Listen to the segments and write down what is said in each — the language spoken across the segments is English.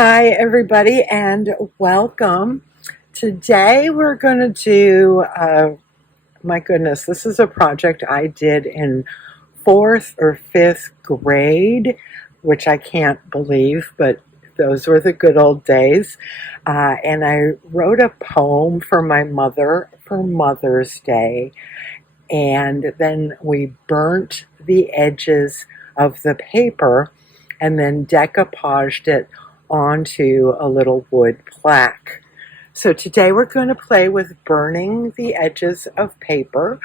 Hi, everybody, and welcome. Today we're going to do, my goodness, this is a project I did in fourth or fifth grade, which I can't believe, but those were the good old days. And I wrote a poem for my mother for Mother's Day, and then we burnt the edges of the paper and then decoupaged it onto a little wood plaque. So today we're going to play with burning the edges of paper.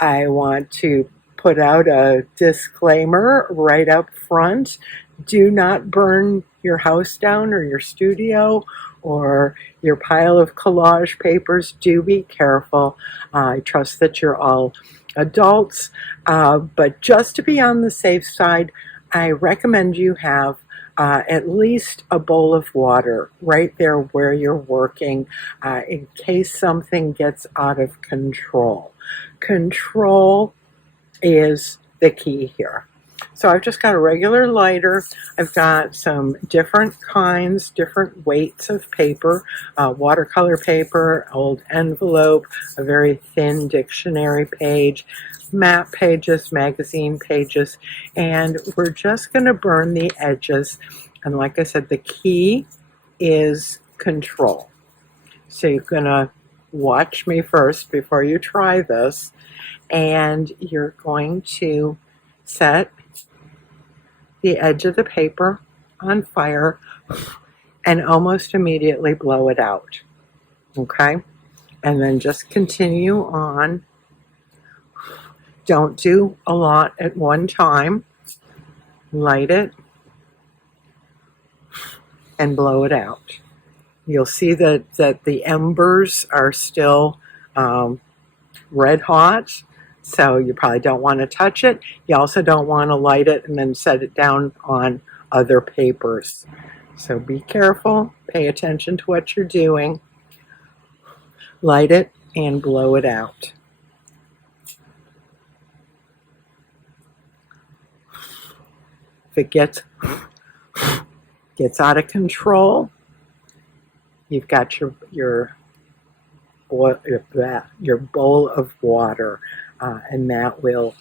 I want to put out a disclaimer right up front. Do not burn your house down or your studio or your pile of collage papers. Do be careful. I trust that you're all adults, but just to be on the safe side, I recommend you have at least a bowl of water right there where you're working in case something gets out of control. Control is the key here. So I've just got a regular lighter. I've got some different kinds, different weights of paper, watercolor paper, old envelope, a very thin dictionary page, map pages, magazine pages, and we're just going to burn the edges. And like I said, the key is control. So you're going to watch me first before you try this, and you're going to set the edge of the paper on fire and almost immediately blow it out. Okay? And then just continue on. Don't do a lot at one time. Light it and blow it out. You'll see that the embers are still red hot, so you probably don't want to touch it. You also don't want to light it and then set it down on other papers. So be careful, pay attention to what you're doing. Light it and blow it out. If it gets out of control, you've got your bowl of water, and that will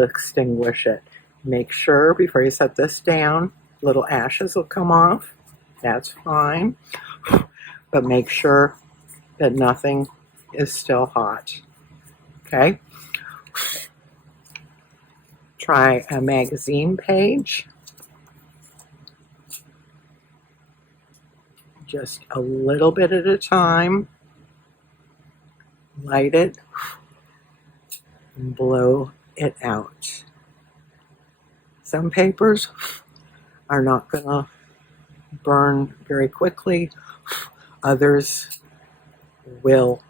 extinguish it. Make sure before you set this down, little ashes will come off. That's fine, but make sure that nothing is still hot. Okay. Try a magazine page. Just a little bit at a time. Light it and blow it out. Some papers are not going to burn very quickly. Others will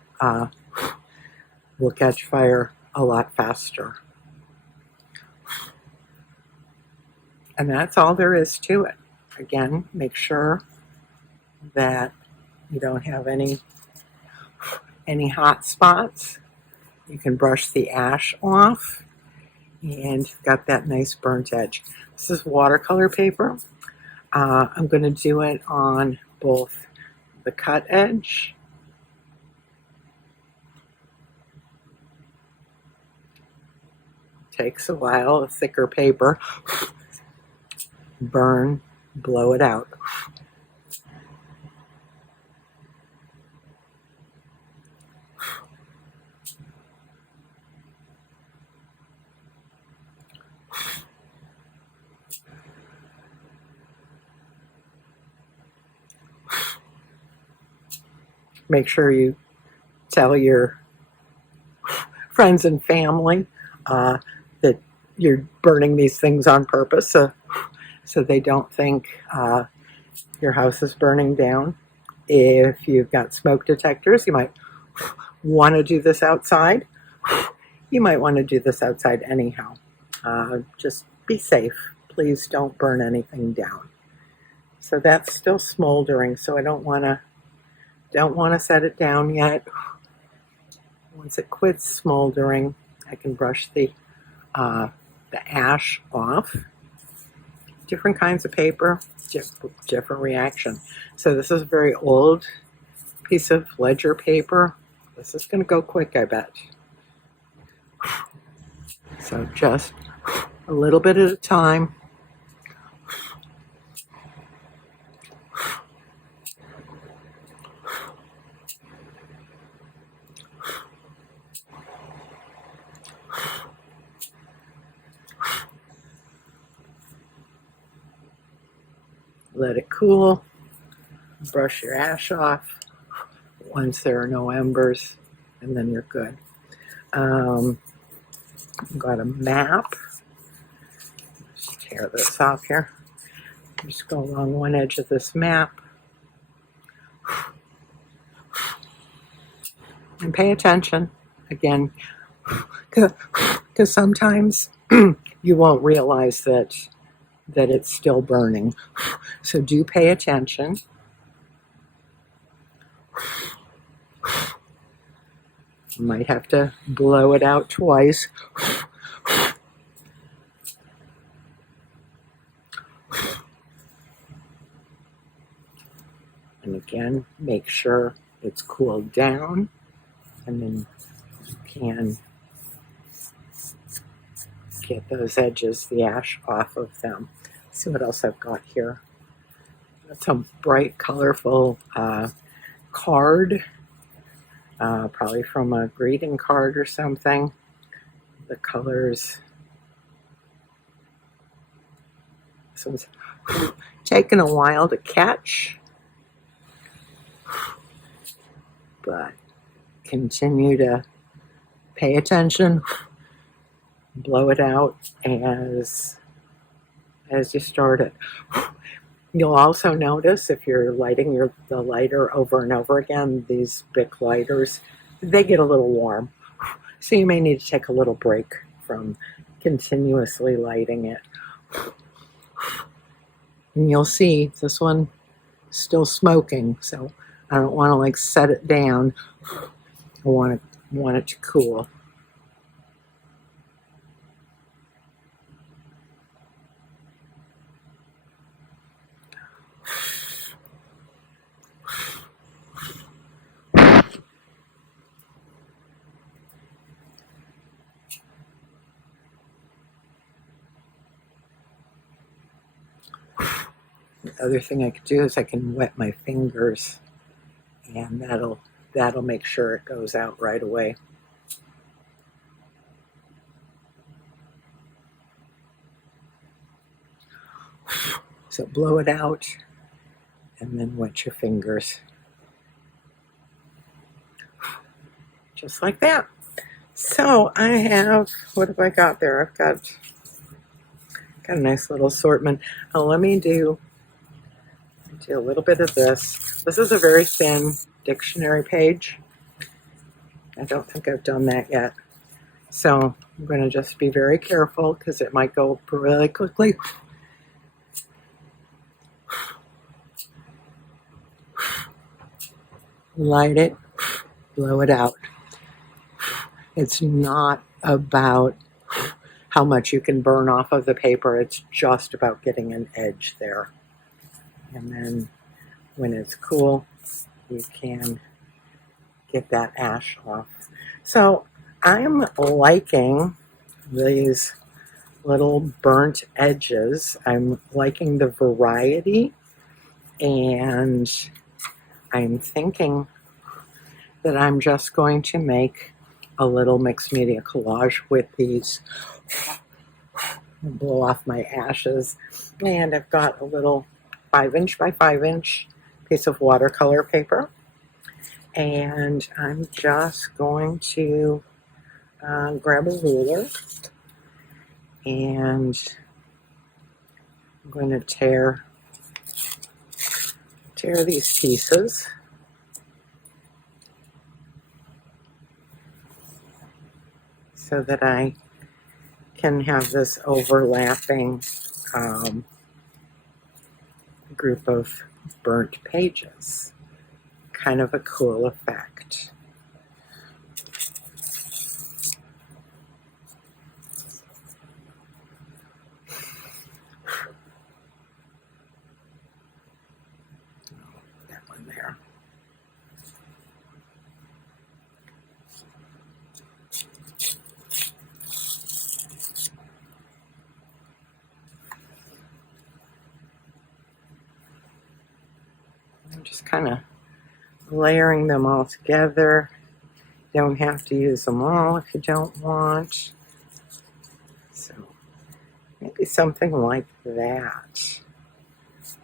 catch fire a lot faster. And that's all there is to it. Again, make sure that you don't have any hot spots. You can brush the ash off, and you've got that nice burnt edge. This is watercolor paper. I'm going to do it on both the cut edge takes a while, a thicker paper. Burn, blow it out. Make sure you tell your friends and family that you're burning these things on purpose, so they don't think your house is burning down. If you've got smoke detectors, you might want to do this outside. You might want to do this outside anyhow. Just be safe. Please don't burn anything down. So that's still smoldering, so I don't want to set it down yet. Once it quits smoldering, I can brush the ash off. different kinds of paper, different reaction. So this is a very old piece of ledger paper. This is going to go quick, I bet. So just a little bit at a time. Let it cool. Brush your ash off once there are no embers, and then you're good. Got a map. Just tear this off here. Just go along one edge of this map. And pay attention again, because sometimes you won't realize that it's still burning. So do pay attention. You might have to blow it out twice. And again, make sure it's cooled down, and then you can get those edges, the ash, off of them. Let's see what else I've got here. Got some bright, colorful card, probably from a greeting card or something. The colors. This one's taken a while to catch, but continue to pay attention. Blow it out as you start it. You'll also notice if you're lighting the lighter over and over again, these Bic lighters, they get a little warm. So you may need to take a little break from continuously lighting it. And you'll see this one is still smoking, so I don't want to like set it down. I want it to cool. The other thing I could do is I can wet my fingers, and that'll make sure it goes out right away. So blow it out and then wet your fingers. Just like that. So I have, what have I got there? I've got a nice little assortment. Let me do a little bit of this. This is a very thin dictionary page. I don't think I've done that yet. So I'm going to just be very careful because it might go really quickly. Light it, blow it out. It's not about how much you can burn off of the paper. It's just about getting an edge there. And then when it's cool, you can get that ash off. So I'm liking these little burnt edges. I'm liking the variety, and I'm thinking that I'm just going to make a little mixed media collage with these. Blow off my ashes, and I've got a little 5" by 5" piece of watercolor paper, and I'm just going to grab a ruler, and I'm going to tear these pieces. So that I can have this overlapping group of burnt pages. Kind of a cool effect. I'm just kind of layering them all together. Don't have to use them all if you don't want. So maybe something like that.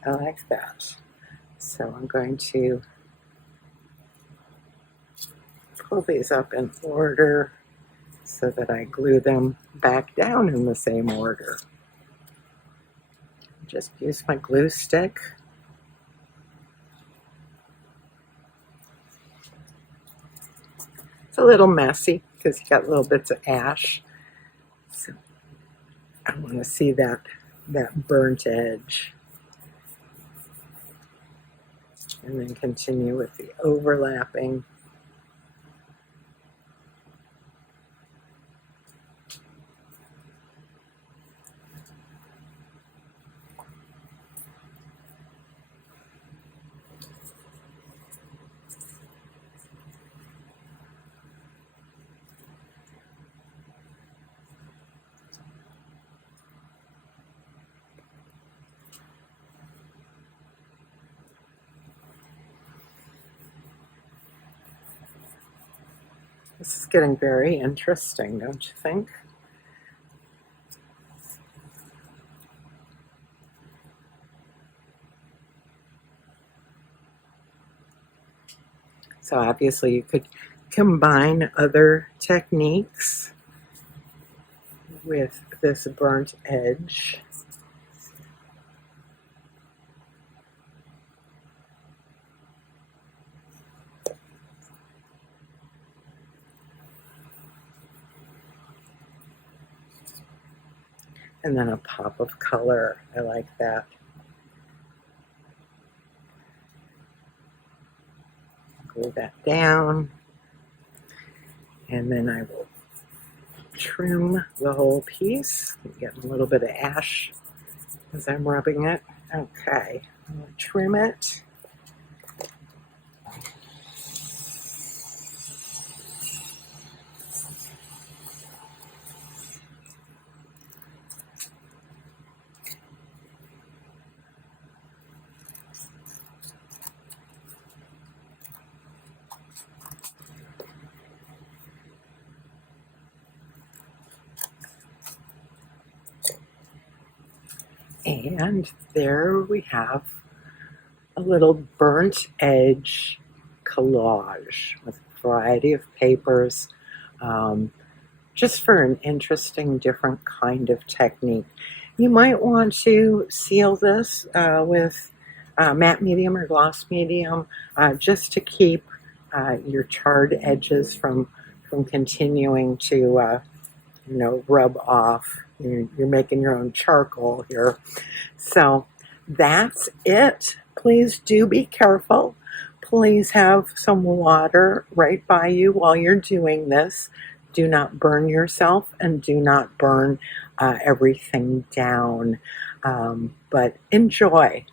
I like that. So I'm going to pull these up in order so that I glue them back down in the same order. Just use my glue stick. It's a little messy because you got little bits of ash. So I want to see that burnt edge. And then continue with the overlapping. This is getting very interesting, don't you think? So obviously you could combine other techniques with this burnt edge. And then a pop of color. I like that. Glue that down. And then I will trim the whole piece. I'm getting a little bit of ash as I'm rubbing it. Okay, I'm going to trim it. And there we have a little burnt edge collage with a variety of papers, just for an interesting, different kind of technique. You might want to seal this with matte medium or gloss medium, just to keep your charred edges from continuing to rub off. You're making your own charcoal here. So that's it. Please do be careful. Please have some water right by you while you're doing this. Do not burn yourself and do not burn everything down. But enjoy.